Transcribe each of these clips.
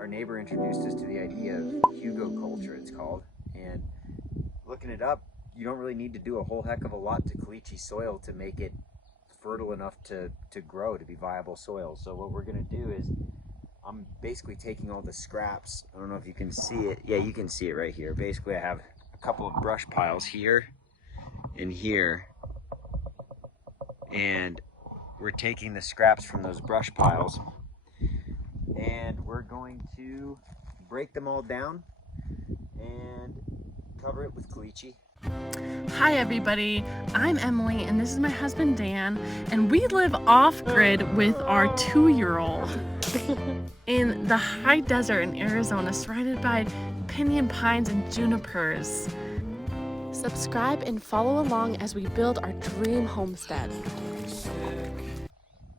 our neighbor introduced us to the idea of hugelkultur, it's called. And looking it up, you don't really need to do a whole heck of a lot to caliche soil to make it fertile enough to grow, to be viable soil. So what we're gonna do is, I'm basically taking all the scraps. I don't know if you can see it. Yeah, you can see it right here. Basically, I have a couple of brush piles here and here. And we're taking the scraps from those brush piles and we're going to break them all down and cover it with caliche. Hi everybody, I'm Emily and this is my husband Dan, and we live off-grid with our 2-year-old in the high desert in Arizona, surrounded by pinyon pines and junipers. Subscribe and follow along as we build our dream homestead.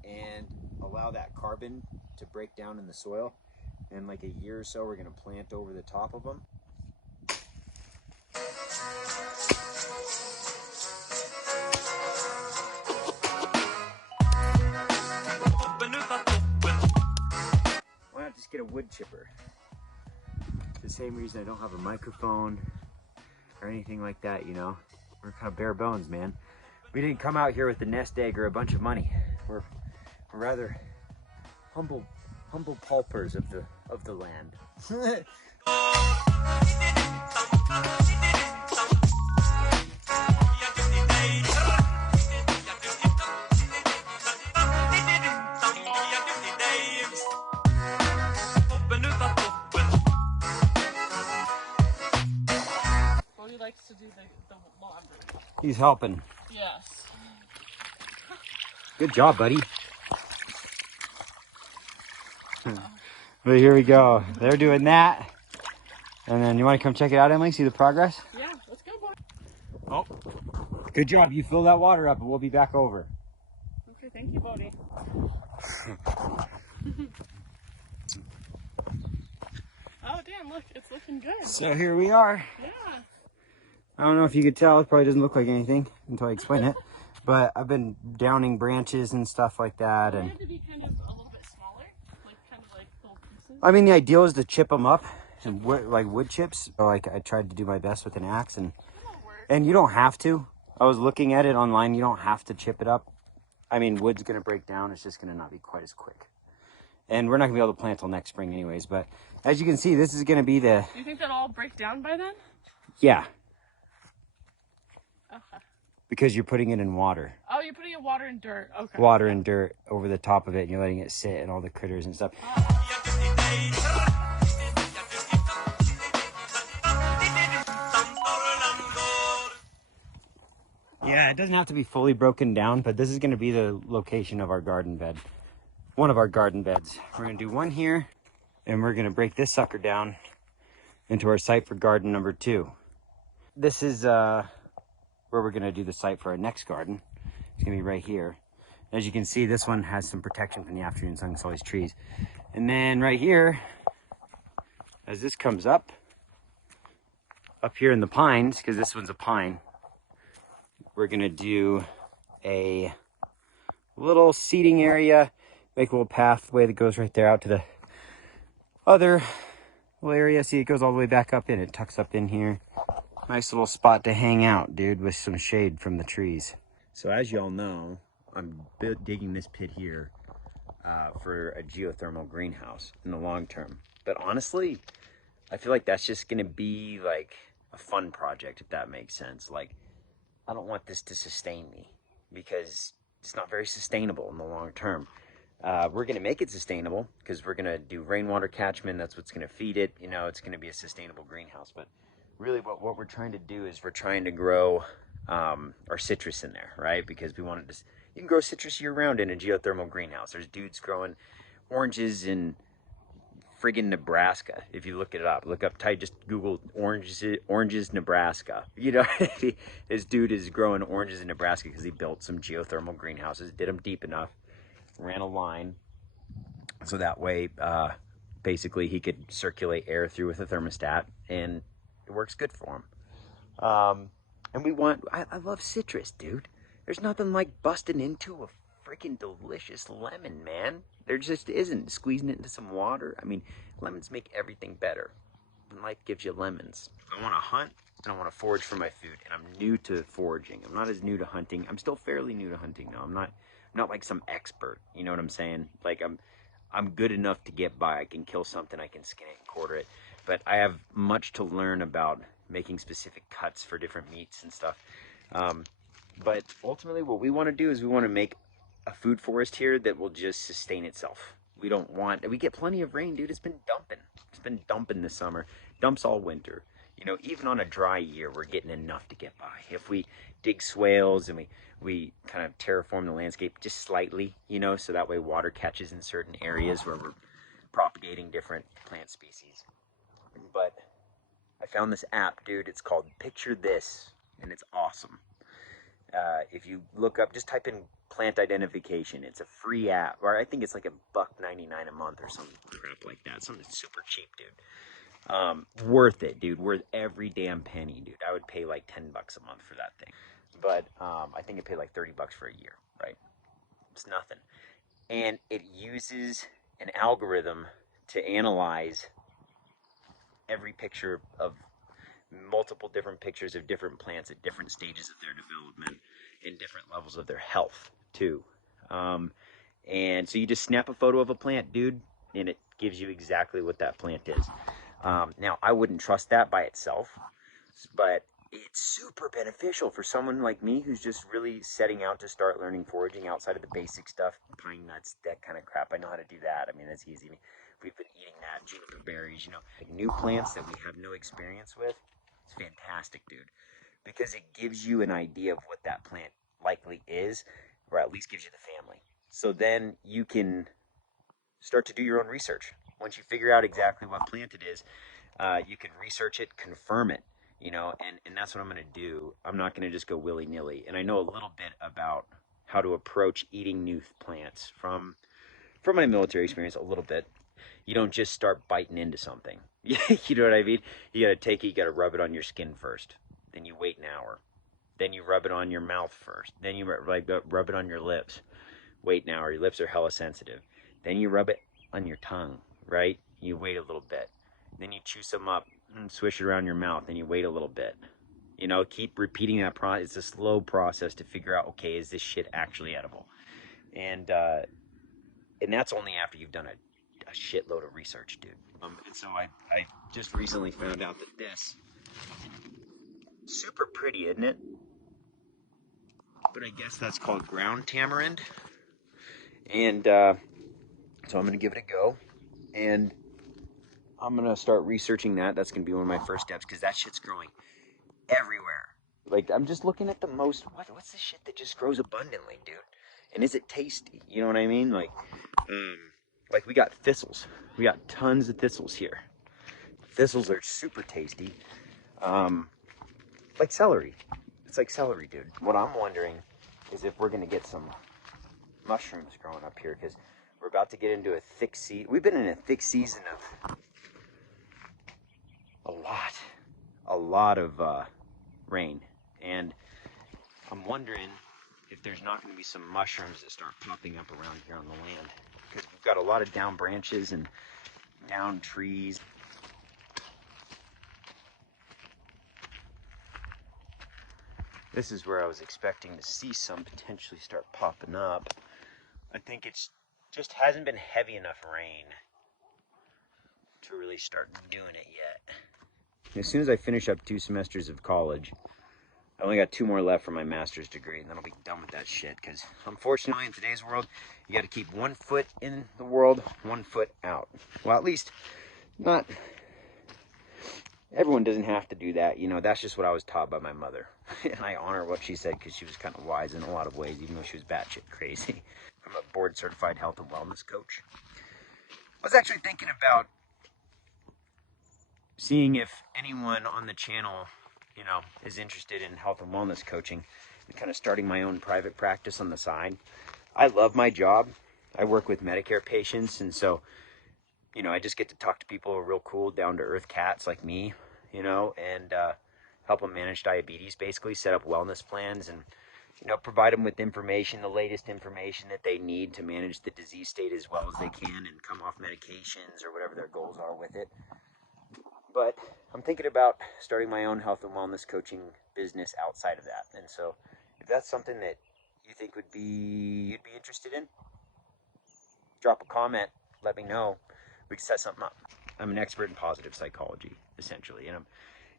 And allow that carbon to break down in the soil. And like a year or so, we're gonna plant over the top of them. Why not just get a wood chipper? The same reason I don't have a microphone or anything like that, you know? We're kind of bare bones, man. We didn't come out here with the nest egg or a bunch of money. We're rather humble paupers of the land. Bodie likes to do the laundry. He's helping. Yes. Good job, buddy. But here we go. They're doing that. And then you want to come check it out, Emily? See the progress? Yeah, let's go, boy. Oh, good job. You fill that water up and we'll be back over. Okay, thank you, Bodie. Oh, Dan, look, it's looking good. So here we are. Yeah. I don't know if you could tell, it probably doesn't look like anything until I explain it. But I've been downing branches and stuff like that. They And have to be kind of a little bit smaller, like kind of like little pieces. I mean, the ideal is to chip them up and like wood chips. So like I tried to do my best with an axe, and you don't have to. I was looking at it online. You don't have to chip it up. I mean, wood's gonna break down. It's just gonna not be quite as quick. And we're not gonna be able to plant till next spring anyways. But as you can see, this is gonna be the... Do you think that'll all break down by then? Yeah. Okay. Because you're putting it in water. Oh, you're putting in water and dirt. Okay. Water and dirt over the top of it, and you're letting it sit and all the critters and stuff. Yeah, it doesn't have to be fully broken down, but this is going to be the location of our garden bed. One of our garden beds. We're going to do one here, and we're going to break this sucker down into our site for garden number 2. This is where we're going to do the site for our next garden. It's going to be right here. As you can see, this one has some protection from the afternoon sun, so all these trees. And then right here, as this comes up here in the pines, because this one's a pine, we're going to do a little seating area, make a little pathway that goes right there out to the other little area. See, it goes all the way back up in. It tucks up in here. Nice little spot to hang out, dude, with some shade from the trees. So as y'all know, I'm digging this pit here for a geothermal greenhouse in the long term. But honestly, I feel like that's just gonna be like a fun project, if that makes sense. Like, I don't want this to sustain me because it's not very sustainable in the long term. We're gonna make it sustainable because we're gonna do rainwater catchment. That's what's gonna feed it. You know, it's gonna be a sustainable greenhouse. But really what we're trying to do is we're trying to grow our citrus in there, right? Because we wanted to, you can grow citrus year round in a geothermal greenhouse. There's dudes growing oranges in friggin' Nebraska. If you look it up, just Google oranges Nebraska. You know, this dude is growing oranges in Nebraska because he built some geothermal greenhouses, did them deep enough, ran a line, so that way, basically he could circulate air through with a thermostat, and it works good for him. And I love citrus, dude. There's nothing like busting into a freaking delicious lemon, man. There just isn't. Squeezing it into some water. I mean, lemons make everything better. And life gives you lemons. I want to hunt and I want to forage for my food. And I'm new to foraging. I'm not as new to hunting. I'm still fairly new to hunting though. I'm not like some expert. You know what I'm saying? Like I'm good enough to get by. I can kill something, I can skin it and quarter it. But I have much to learn about making specific cuts for different meats and stuff. But ultimately what we want to do is we want to make a food forest here that will just sustain itself. We get plenty of rain, dude. It's been dumping this summer. Dumps all winter. You know, even on a dry year, we're getting enough to get by. If we dig swales and we kind of terraform the landscape just slightly, you know, so that way water catches in certain areas where we're propagating different plant species. But I found this app, dude. It's called Picture This, and it's awesome. If you look up, just type in plant identification. It's a free app, or I think it's like $1.99 a month or some crap like that. Something super cheap, dude. Worth it, dude. Worth every damn penny, dude. I would pay like $10 a month for that thing, but I think I paid like $30 for a year, right? It's nothing, and it uses an algorithm to analyze every picture of multiple different pictures of different plants at different stages of their development and different levels of their health too. And so you just snap a photo of a plant, dude, and it gives you exactly what that plant is. Now I wouldn't trust that by itself, but it's super beneficial for someone like me who's just really setting out to start learning foraging outside of the basic stuff, pine nuts, that kind of crap. I know how to do that. I mean, that's easy. We've been eating that, juniper berries, you know, like new plants that we have no experience with. It's fantastic, dude, because it gives you an idea of what that plant likely is, or at least gives you the family. So then you can start to do your own research. Once you figure out exactly what plant it is, you can research it, confirm it, you know, and that's what I'm going to do. I'm not going to just go willy-nilly. And I know a little bit about how to approach eating new plants from my military experience, a little bit. You don't just start biting into something. You know what I mean? You got to take it, you got to rub it on your skin first. Then you wait an hour. Then you rub it on your mouth first. Then you rub it on your lips. Wait an hour. Your lips are hella sensitive. Then you rub it on your tongue, right? You wait a little bit. Then you chew some up and swish it around your mouth. Then you wait a little bit. You know, keep repeating that process. It's a slow process to figure out, okay, is this shit actually edible? And that's only after you've done a shitload of research, dude. And so I just recently found out that this, super pretty, isn't it? But I guess that's called ground tamarind. And so I'm going to give it a go. And I'm going to start researching that. That's going to be one of my first steps, because that shit's growing everywhere. Like, I'm just looking at the most, what's the shit that just grows abundantly, dude? And is it tasty? You know what I mean? Like we got thistles. We got tons of thistles here. Thistles are super tasty. Like celery. It's like celery, dude. What I'm wondering is if we're going to get some mushrooms growing up here, because we're about to get into a thick season. We've been in a thick season of a lot of rain. And I'm wondering if there's not going to be some mushrooms that start popping up around here on the land, because we've got a lot of down branches and down trees. This is where I was expecting to see some potentially start popping up. I think it's just hasn't been heavy enough rain to really start doing it yet. As soon as I finish up 2 semesters of college, I only got 2 more left for my master's degree, and then I'll be done with that shit. Because unfortunately, in today's world, you got to keep 1 foot in the world, 1 foot out. Well, at least not. Everyone doesn't have to do that. You know, that's just what I was taught by my mother. And I honor what she said, because she was kind of wise in a lot of ways, even though she was batshit crazy. I'm a board certified health and wellness coach. I was actually thinking about seeing if anyone on the channel, you know, is interested in health and wellness coaching and kind of starting my own private practice on the side. I love my job. I work with Medicare patients, and so, you know, I just get to talk to people who are real cool, down-to-earth cats like me, you know, and help them manage diabetes, basically, set up wellness plans, and you know, provide them with information, the latest information that they need to manage the disease state as well as they can and come off medications or whatever their goals are with it. But I'm thinking about starting my own health and wellness coaching business outside of that. And so if that's something that you think you'd be interested in, drop a comment, let me know. We can set something up. I'm an expert in positive psychology, essentially. And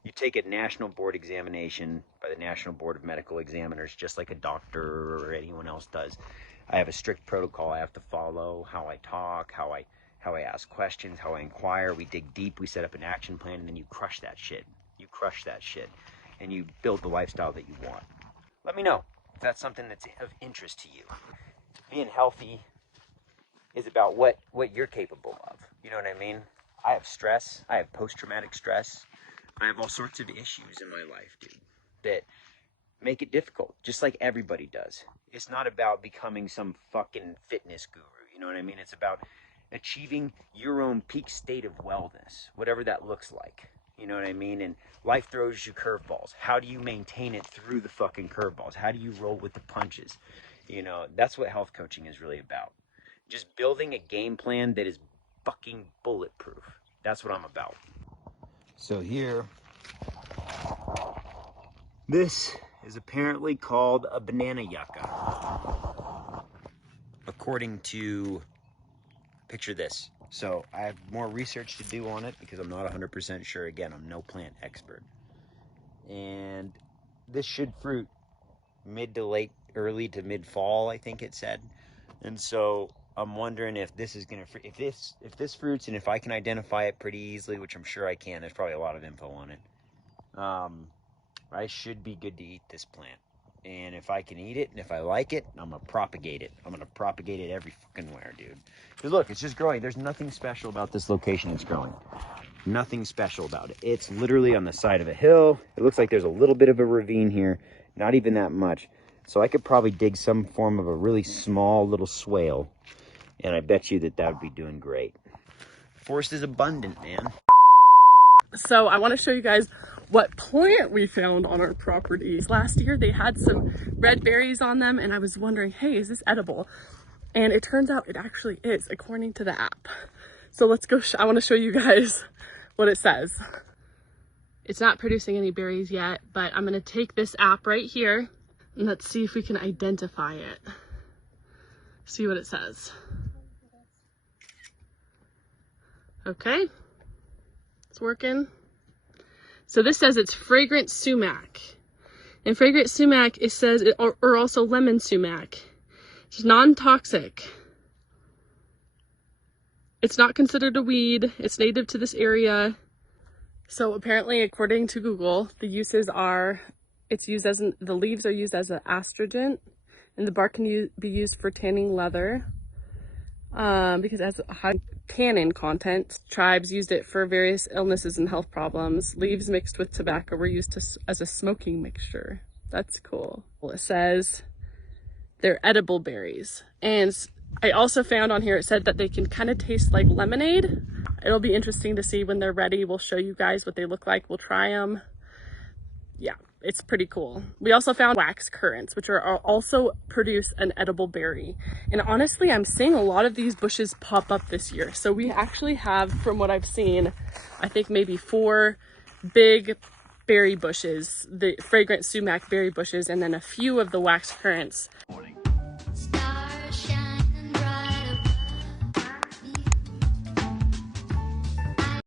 you take a national board examination by the National Board of Medical Examiners, just like a doctor or anyone else does. I have a strict protocol I have to follow, how I talk, how I ask questions, how I inquire. We dig deep, we set up an action plan, and then you crush that shit. You crush that shit, and you build the lifestyle that you want. Let me know if that's something that's of interest to you. Being healthy is about what you're capable of. You know what I mean? I have stress. I have post-traumatic stress. I have all sorts of issues in my life, dude, that make it difficult, just like everybody does. It's not about becoming some fucking fitness guru. You know what I mean? It's about achieving your own peak state of wellness, whatever that looks like. You know what I mean? And life throws you curveballs. How do you maintain it through the fucking curveballs? How do you roll with the punches? You know, that's what health coaching is really about. Just building a game plan that is fucking bulletproof. That's what I'm about. So here, this is apparently called a banana yucca. According to, picture this. So I have more research to do on it because I'm not 100% sure. Again, I'm no plant expert. And this should fruit mid to late, early to mid fall, I think it said. And so I'm wondering if this is gonna, if this fruits and if I can identify it pretty easily, which I'm sure I can. There's probably a lot of info on it. I should be good to eat this plant. And if I can eat it and if I like it, I'm gonna propagate it. I'm gonna propagate it every fucking where, dude. Because look, it's just growing. There's nothing special about this location it's growing. Nothing special about it. It's literally on the side of a hill. It looks like there's a little bit of a ravine here. Not even that much. So I could probably dig some form of a really small little swale. And I bet you that would be doing great. Forest is abundant, man. So I want to show you guys what plant we found on our properties. Last year they had some red berries on them and I was wondering, hey, is this edible? And it turns out it actually is, according to the app. So let's go, I want to show you guys what it says. It's not producing any berries yet, but I'm going to take this app right here and let's see if we can identify it. See what it says. Okay, it's working. So this says it's fragrant sumac. And fragrant sumac, it says, or also lemon sumac. It's non-toxic. It's not considered a weed. It's native to this area. So apparently, according to Google, the uses are, it's used as the leaves are used as an astringent, and the bark can be used for tanning leather. Because it has a high tannin content. Tribes used it for various illnesses and health problems. Leaves mixed with tobacco were used as a smoking mixture. That's cool. Well, it says they're edible berries. And I also found on here, it said that they can kind of taste like lemonade. It'll be interesting to see when they're ready. We'll show you guys what they look like. We'll try them. Yeah, it's pretty cool. We also found wax currants, which are also produce an edible berry. And honestly, I'm seeing a lot of these bushes pop up this year. So we actually have, from what I've seen, I think maybe 4 big berry bushes, the fragrant sumac berry bushes, and then a few of the wax currants.